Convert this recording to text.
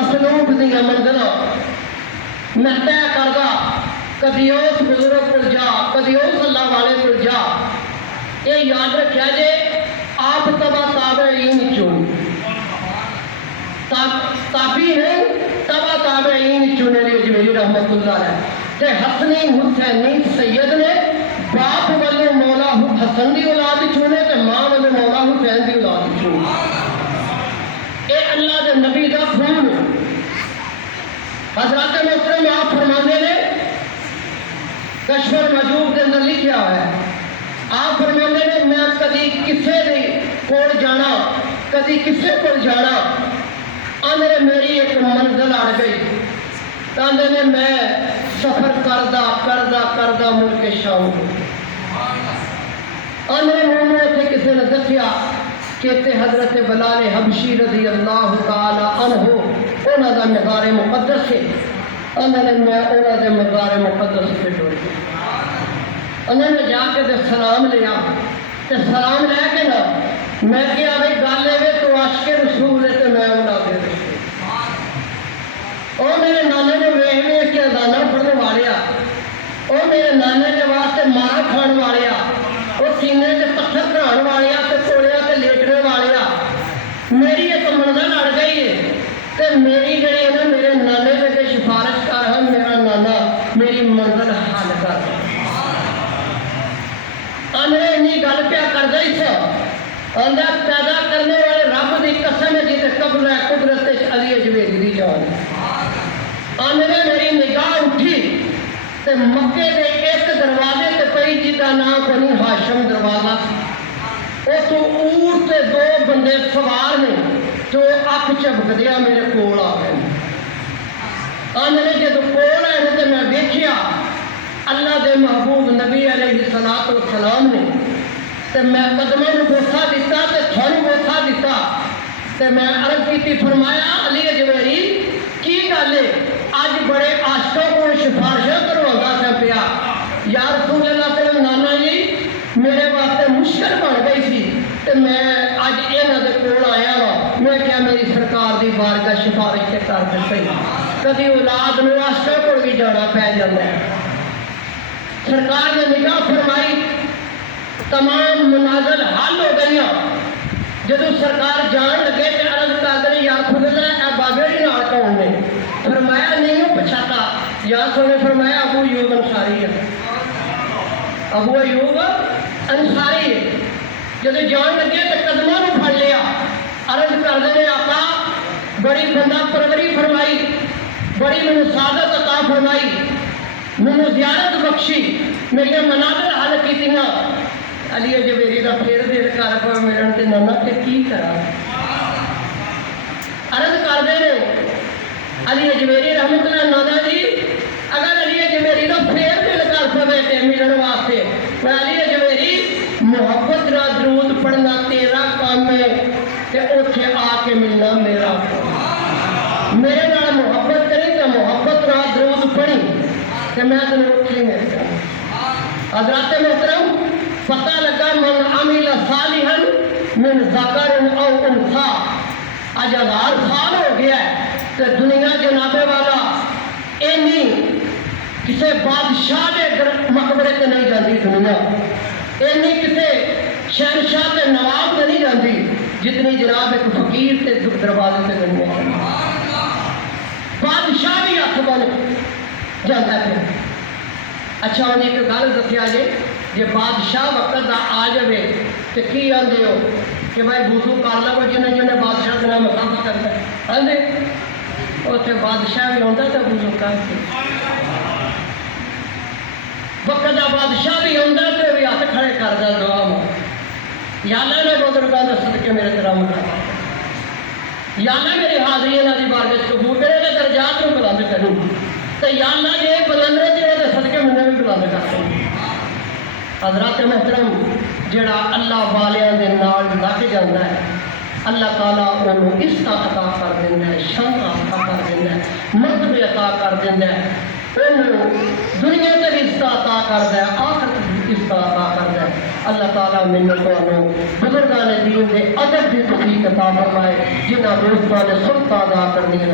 اسلوب دیا منزل میں طے کردا، کدی اس بزرگ کو جا، کدی اس اللہ والے کو جا. یہ یاد رکھا جے آپ تبا تابعین چون تابعی ہیں، تبا تابعین چون علی اجمیری رحمت اللہ ہے. تے حسنین حسینین سید نے باپ والے مولا حسن دی اولاد چونے تے ماں والے مولا حسین دی اولاد چونے. اے اللہ دے نبی دا خون. حضرات محترم آپ فرمانے نے کشف المحجوب کے اندر لکھا ہوا ہے، آپ فرمانے نے میں کدی کسے دی کول جانا، کدی کسے کول جانا، آندھے میری ایک منزل آڑ گئی. آندھے نے میں سفر کردہ ملک شام. آندھے نے اتنے کسی نے دسیا کہ حضرت بلال حبشی رضی اللہ تعالی عنہ انہوں دا مزار مقدس ہے. انہوں نے میں انہوں دے مزار مقدس پہ ٹر گیا. انہوں نے جا کے سلام لیا، تے سلام لے کے نا میں کیا بھائی گل ہے تو عاشق رسول ہے تو میں انہوں دے رسول. اور میرے نانے نے ویخ کے ادانا پڑھنے والیا، اور میرے نانے کے واسطے مارا کھان والیا، اور سینے سے پتھر کھان والیا تے کوڑیا تے لیٹنے والیا. میری ایک منزل اڑ گئی ہے تے میری جڑی ہے نا میرے نانے کے سفارش کر ہے، میرا نانا میری منزل حل کر. انہیں انہی گل پیا کر گئی سا اندر پیدا کرنے والے رب دی قسم ہے جیتے قبضہ قدرت علی اجمیری دی جان. انہیں میری نگاہ اٹھی تے مکے دے ایک دروازے تے پئی جدا نام بنی ہاشم دروازہ. اس اونٹ تے دو بندے سوار نے جو اکھ چمک دیا میرے کول آ گئے. انہیں جب کول آئے تے میں دیکھیا اللہ دے محبوب نبی علیہ السلام نے تے میں قدموں نے بوسا دیتا تے تھوڑی بوسا دیتا تے میں عرض کی فرمایا علی اجمیری کی گل ہے اج بڑے عاشقوں کو سفارشیں کرواتا سا پیا. یا رسول اللہ صلی اللہ علیہ وسلم نانا جی میرے واسطے مشکل بن گئی سی تے میں اج انہاں دے کول آیا وا. میں کیا میری سرکار دی بارگاہ سفارش تے کر دتی. کبھی اولاد نو عاشقوں کول بھی جانا پی جاندا ہے. سرکار نے نگاہ فرمائی، تمام منازل حل ہو گئی. جب سرکار جان لگے تو عرض کر دیں یا خدا اے بابے جی نال کون نے؟ فرمایا نہیں ہوں پچھاتا. یا سونے فرمایا ابو ایوب انصاری ہے. ابو ایوب انصاری ہے. جب جان لگے تو قدموں نے پھڑ لیا. عرض کر دیں آقا بڑی بندہ پروری فرمائی، بڑی مجھے سعادت عطا فرمائی، مجھے زیارت بخشی، میری منازل حل کیتیاں. علی اجمیری دا پھر دل کر پا میرے تے نانا تے کی کرا. عرض کر دے علی اجمیری رحمت اللہ نانا جی اگر علی اجمیری دا پھر دل کر پوے تے ملن واسطے میں علی اجمیری محبت دا درود پڑھنا تیرا کام ہے تے اوتھے آ کے ملنا میرا کام. میرے نال محبت کرے تے محبت دا درود پڑھی کہ میں تمہیں اٹھی میں. حضرات محترم پتہ لگا من عمل صالحا من ذکر او انثى. آج 1000 سال ہو گیا ہے کہ دنیا جناب والا اینی کسی بادشاہ کے مقبرے سے نہیں جاتی. دنیا اینی کسی شہنشاہ کے نواب سے نہیں جاتی جتنی جناب ایک فقیر کے دروازے سے دنیا. بادشاہ بھی ہاتھ بن جاتا ہے. اچھا ہوں ایک گل دسیا جی بادشاہ وقت دا آ جائے تو کی آدھے ہو کہ بھائی وضو کر لو جنہیں جنہیں بادشاہ کا نام کام کرتا ہے آدھے اتنے بادشاہ بھی آتا تو وضو کر کے وقت دا بادشاہ بھی آتا تو بھی ہاتھ کھڑے کرتا دعا ماں یا اللہ نے بزرگاں دے صدقے میرے کرام کر یا اللہ میری حاضری انہاں دی بارگاہ قبول کرے تے درجات نوں بلند کروں تے یا اللہ جے بلند رہے تے صدقے منے بھی بلند کر دے. حضرات محترم جڑا اللہ والیاں دے نال لگ جاندا ہے اللہ تعالیٰ انہوں عزت عطا کر دیندا ہے، شان عطا کر دیندا ہے، مرتبے عطا کر دیندا ہے. انہوں دنیا تے بھی عزت عطا کردا ہے، آخرت بھی عزت عطا کردا ہے. اللہ تعالیٰ منت تانوں بزرگان دین دے ادب دی توفیق عطا فرمائے جنہاں دوستاں نے سنت ادا کرنی